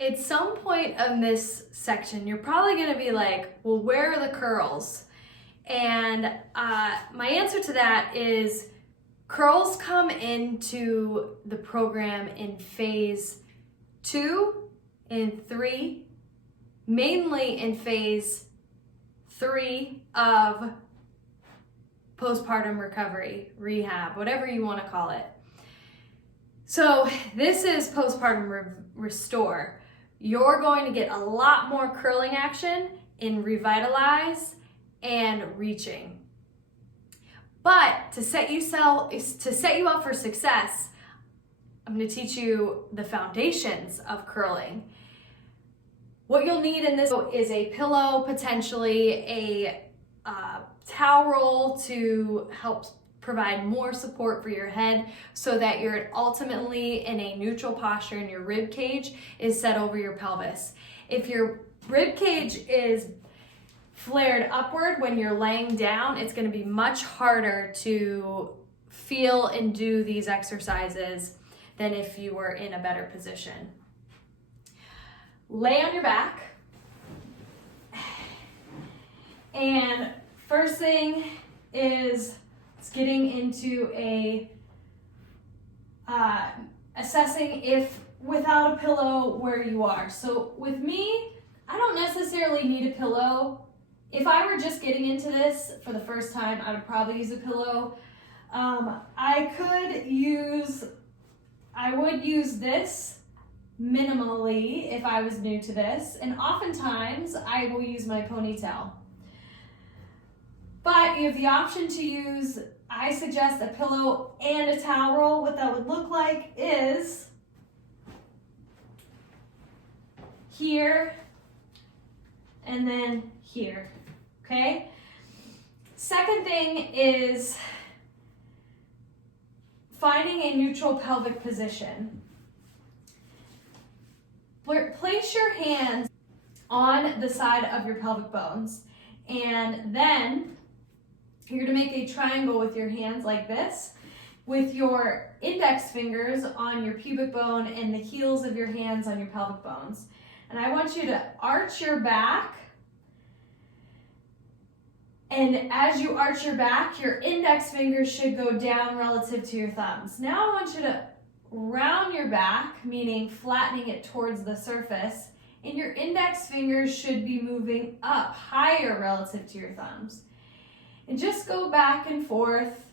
At some point in this section, you're probably going to be like, well, where are the curls? And my answer to that is curls come into the program in phase 2 and 3, mainly in phase 3 of postpartum recovery, rehab, whatever you want to call it. So this is postpartum restore. You're going to get a lot more curling action in revitalize and reaching. But to set you up for success, I'm going to teach you the foundations of curling. What you'll need in this is a pillow, potentially a towel roll to help provide more support for your head so that you're ultimately in a neutral posture and your rib cage is set over your pelvis. If your rib cage is flared upward when you're laying down, it's going to be much harder to feel and do these exercises than if you were in a better position. Lay on your back, and first thing is getting into assessing if without a pillow where you are. So with me, I don't necessarily need a pillow. If I were just getting into this for the first time, I would probably use a pillow. I would use this minimally if I was new to this, and oftentimes I will use my ponytail. But you have the option to use, I suggest, a pillow and a towel roll. What that would look like is here and then here, okay? Second thing is finding a neutral pelvic position. Place your hands on the side of your pelvic bones, and then you're going to make a triangle with your hands like this, with your index fingers on your pubic bone and the heels of your hands on your pelvic bones. And I want you to arch your back, and as you arch your back, your index fingers should go down relative to your thumbs. Now I want you to round your back, meaning flattening it towards the surface, and your index fingers should be moving up higher relative to your thumbs. And just go back and forth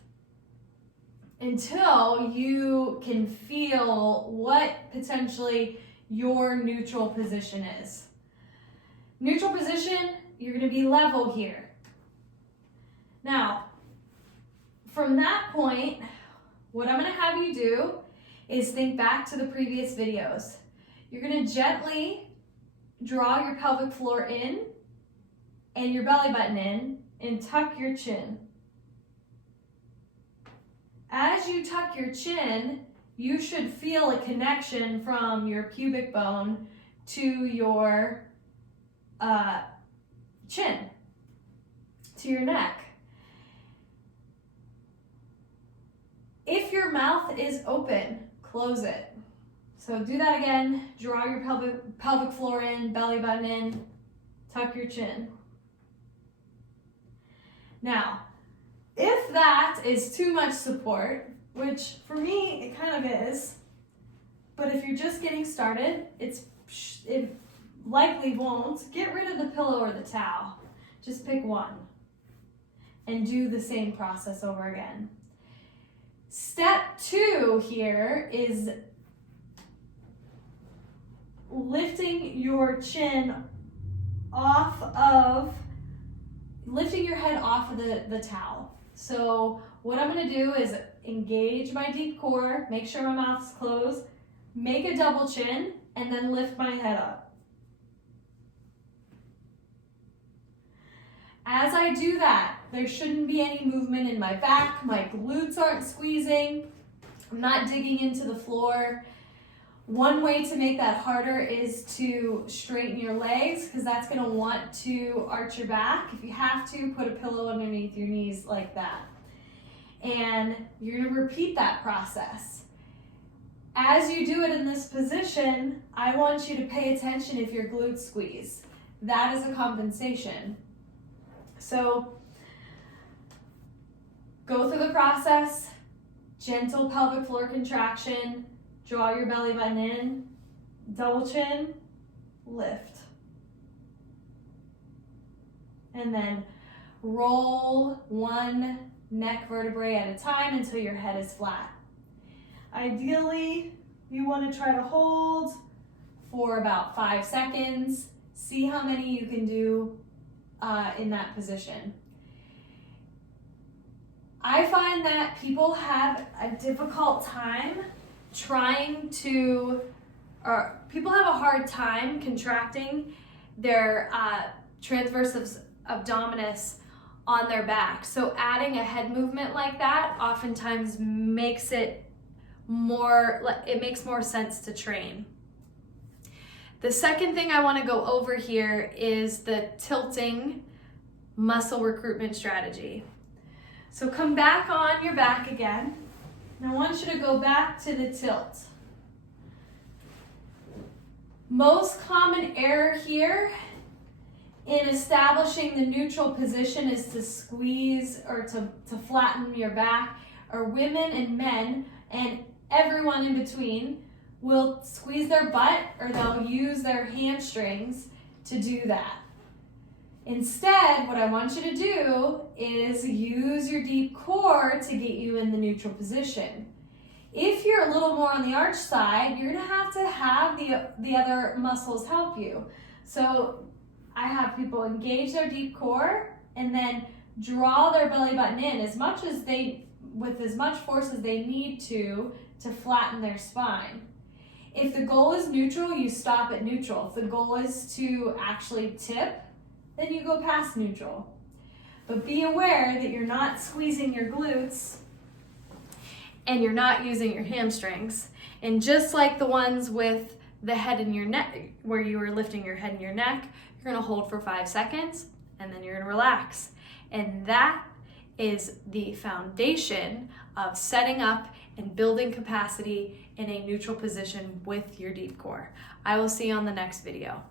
until you can feel what potentially your neutral position is. Neutral position, you're going to be level here. Now, from that point, what I'm going to have you do is think back to the previous videos. You're going to gently draw your pelvic floor in and your belly button in and tuck your chin. As you tuck your chin, you should feel a connection from your pubic bone to your chin, to your neck. If your mouth is open, close it. So do that again. Draw your pelvic floor in, belly button in, tuck your chin. Now, if that is too much support, which for me it kind of is, but if you're just getting started, it likely won't, get rid of the pillow or the towel. Just pick one and do the same process over again. Step 2 here is lifting your head off of the towel. So what I'm going to do is engage my deep core, make sure my mouth's closed, make a double chin, and then lift my head up. As I do that, there shouldn't be any movement in my back, my glutes aren't squeezing, I'm not digging into the floor. One way to make that harder is to straighten your legs, because that's going to want to arch your back. If you have to, put a pillow underneath your knees like that. And you're going to repeat that process. As you do it in this position, I want you to pay attention if your glutes squeeze. That is a compensation. So go through the process, gentle pelvic floor contraction, draw your belly button in, double chin, lift. And then roll one neck vertebrae at a time until your head is flat. Ideally, you want to try to hold for about 5 seconds. See how many you can do in that position. I find that people have a difficult time people have a hard time contracting their transversus abdominis on their back. So adding a head movement like that oftentimes makes more sense to train. The second thing I want to go over here is the tilting muscle recruitment strategy. So come back on your back again. And I want you to go back to the tilt. Most common error here in establishing the neutral position is to squeeze or to flatten your back, or women and men and everyone in between will squeeze their butt or they'll use their hamstrings to do that. Instead, what I want you to do is use your deep core to get you in the neutral position. If you're a little more on the arch side, you're gonna have the other muscles help you. So I have people engage their deep core and then draw their belly button in with as much force as they need to flatten their spine. If the goal is neutral, you stop at neutral. If the goal is to actually tip, then you go past neutral. But be aware that you're not squeezing your glutes and you're not using your hamstrings. And just like the ones with the head in your neck, where you were lifting your head and your neck, you're gonna hold for 5 seconds and then you're gonna relax. And that is the foundation of setting up and building capacity in a neutral position with your deep core. I will see you on the next video.